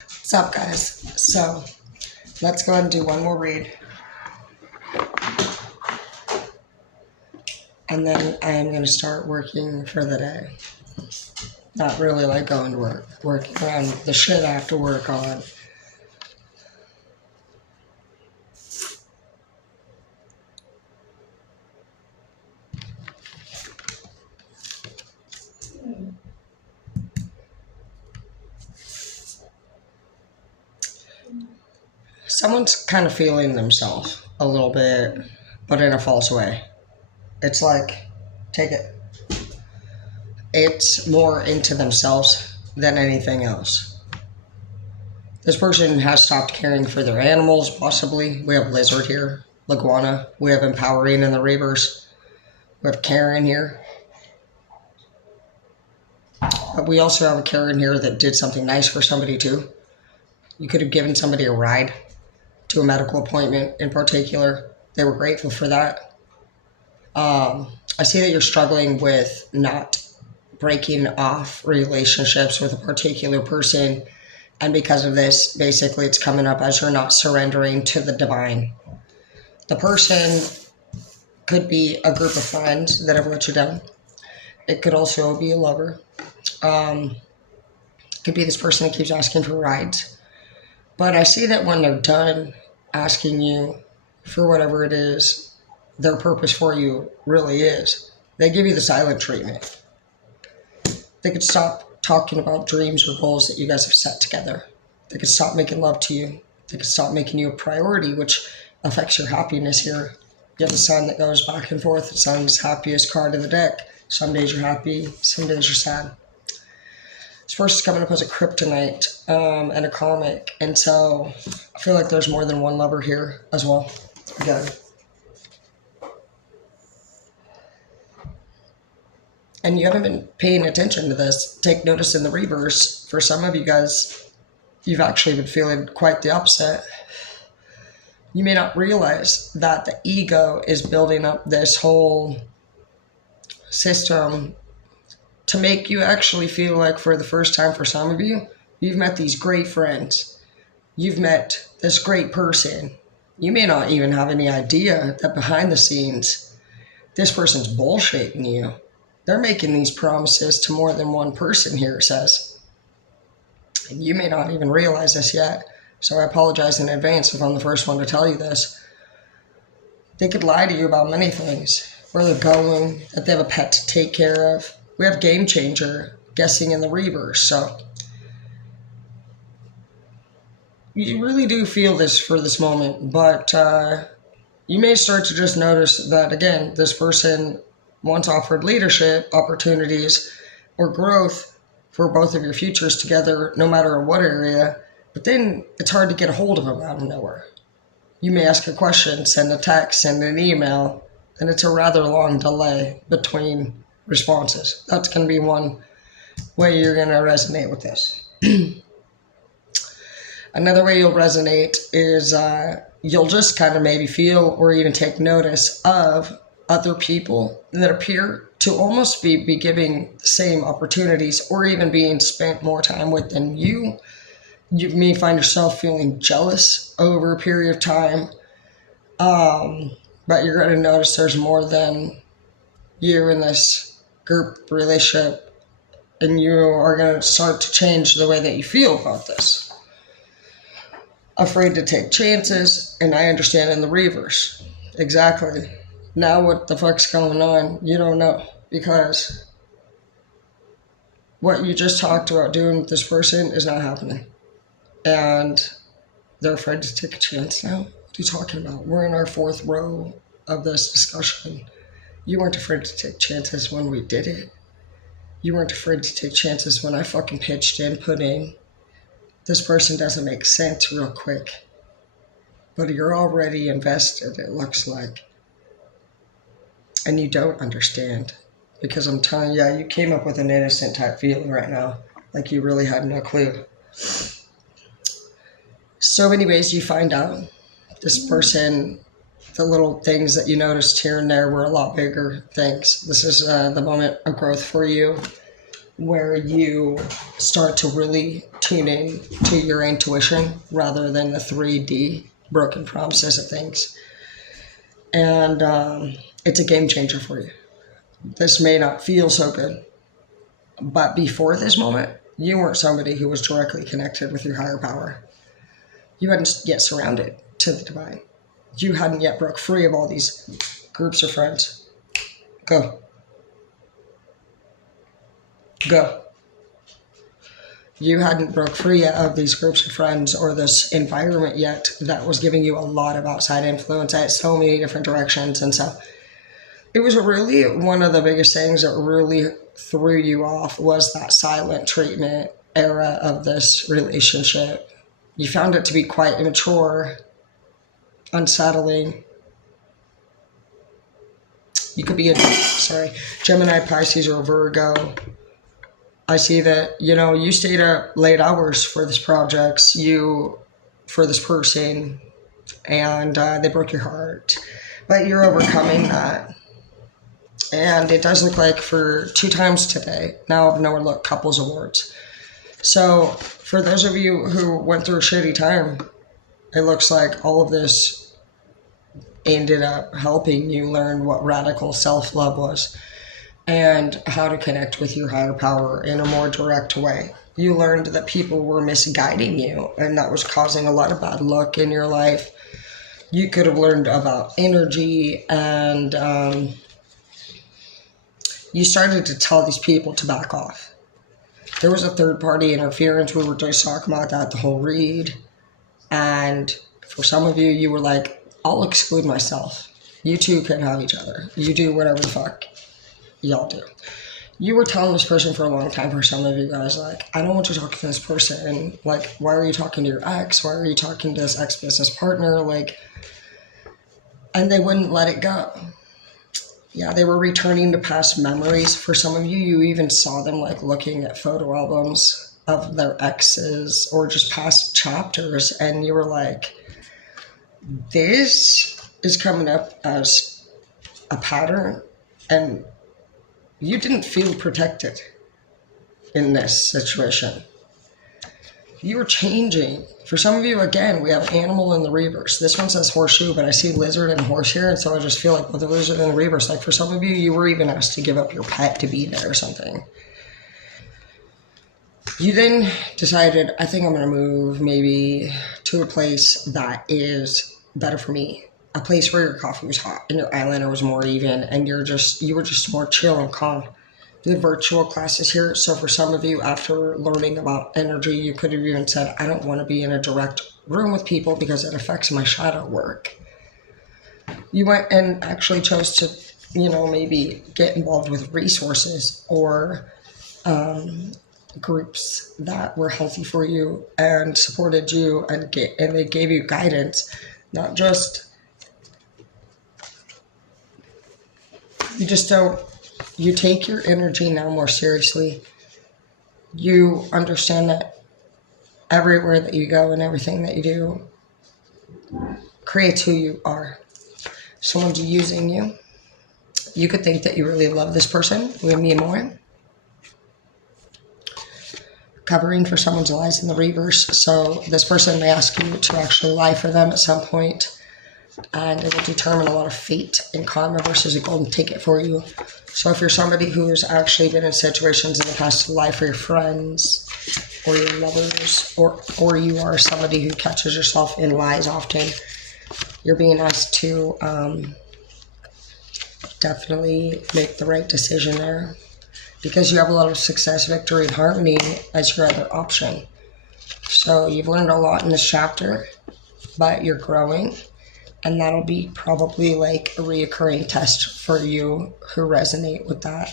What's up, guys? So, let's go ahead and do one more read, and then I am going to start working for the day. Not really like going to work, working around the shit I have to work on. Someone's kind of feeling themselves a little bit, but in a false way. It's like, take it. It's more into themselves than anything else. This person has stopped caring for their animals, possibly. We have Lizard here, Laguana. We have Empowering in the Reavers. We have Karen here. But we also have a Karen here that did something nice for somebody too. You could have given somebody a ride to a medical appointment in particular. They were grateful for that. I see that you're struggling with not breaking off relationships with a particular person. And because of this, basically it's coming up as you're not surrendering to the divine. The person could be a group of friends that have let you down. It could also be a lover. Could be this person that keeps asking for rides. But I see that when they're done asking you for whatever it is their purpose for you really is, they give you the silent treatment. They could stop talking about dreams or goals that you guys have set together. They could stop making love to you. They could stop making you a priority, which affects your happiness here. You have the sun that goes back and forth. The sun's happiest card in the deck. Some days you're happy, some days you're sad. This person's coming up as a kryptonite and a karmic, and so I feel like there's more than one lover here as well. Again. And you haven't been paying attention to this. Take notice in the reverse. For some of you guys, you've actually been feeling quite the opposite. You may not realize that the ego is building up this whole system to make you actually feel like for the first time for some of you, you've met these great friends. You've met this great person. You may not even have any idea that behind the scenes, this person's bullshitting you. They're making these promises to more than one person here, it says. And you may not even realize this yet. So I apologize in advance if I'm the first one to tell you this. They could lie to you about many things. Where they're going, that they have a pet to take care of. We have Game Changer guessing in the reverse. So you really do feel this for this moment. But you may start to just notice that, again, this person once offered leadership opportunities or growth for both of your futures together, no matter what area. But then it's hard to get a hold of them out of nowhere. You may ask a question, send a text, send an email, and it's a rather long delay between responses. That's going to be one way you're going to resonate with this. Another way you'll resonate is you'll just kind of maybe feel or even take notice of other people that appear to almost be giving the same opportunities or even being spent more time with than you. You may find yourself feeling jealous over a period of time, but you're going to notice there's more than you in this group relationship, and you are going to start to change the way that you feel about this. Afraid to take chances, and I understand in the reverse. Exactly. Now what the fuck's going on, you don't know, because what you just talked about doing with this person is not happening. And they're afraid to take a chance now? What are you talking about? We're in our fourth row of this discussion. You weren't afraid to take chances when we did it. You weren't afraid to take chances when I fucking pitched in, put in. This person doesn't make sense real quick. But you're already invested, it looks like. And you don't understand. Because I'm telling you, you came up with an innocent type feeling right now. Like you really had no clue. So anyways, you find out this person, the little things that you noticed here and there were a lot bigger things. This is the moment of growth for you where you start to really tune in to your intuition rather than the 3D broken promises of things. And it's a game changer for you. This may not feel so good, but before this moment, you weren't somebody who was directly connected with your higher power. You hadn't yet surrounded to the divine. You hadn't yet broke free of all these groups of friends. Go. Go. You hadn't broke free yet of these groups of friends or this environment yet that was giving you a lot of outside influence at so many different directions. And so it was really one of the biggest things that really threw you off was that silent treatment era of this relationship. You found it to be quite immature, unsettling. You could be Gemini, Pisces, or Virgo. I see that, you stayed up late hours for this project, for this person, and they broke your heart. But you're overcoming that. And it does look like for 2 times today, now I've nowhere look, couples awards. So for those of you who went through a shitty time, it looks like all of this ended up helping you learn what radical self-love was and how to connect with your higher power in a more direct way. You learned that people were misguiding you, and that was causing a lot of bad luck in your life. You could have learned about energy, and you started to tell these people to back off. There was a third-party interference. We were just talking about that the whole read. And for some of you, you were like, I'll exclude myself. You two can have each other. You do whatever the fuck y'all do. You were telling this person for a long time, for some of you guys, like, I don't want to talk to this person. Like, why are you talking to your ex? Why are you talking to this ex-business partner? Like, and they wouldn't let it go. Yeah, they were returning to past memories. For some of you, you even saw them like looking at photo albums of their exes or just past chapters. And you were like, this is coming up as a pattern. And you didn't feel protected in this situation. You were changing. For some of you, again, we have animal in the reverse. This one says horseshoe, but I see lizard and horse here, and so I just feel like with the lizard in the reverse, like for some of you, you were even asked to give up your pet to be there or something. You then decided, I think I'm going to move maybe to a place that is better for me. A place where your coffee was hot and your eyeliner was more even, and you were just more chill and calm. The virtual classes here. So for some of you, after learning about energy, you could have even said, I don't want to be in a direct room with people because it affects my shadow work. You went and actually chose to, maybe get involved with resources or groups that were healthy for you and supported you and they gave you guidance, not just, you take your energy now more seriously. You understand that everywhere that you go and everything that you do creates who you are. Someone's using you. You could think that you really love this person, me more. Covering for someone's lies in the reverse. So this person may ask you to actually lie for them at some point, and it will determine a lot of fate and karma versus a golden ticket for you. So if you're somebody who has actually been in situations in the past to lie for your friends or your lovers, or you are somebody who catches yourself in lies often, you're being asked to definitely make the right decision there, because you have a lot of success, victory, and harmony as your other option. So you've learned a lot in this chapter, but you're growing. And that'll be probably like a reoccurring test for you who resonate with that.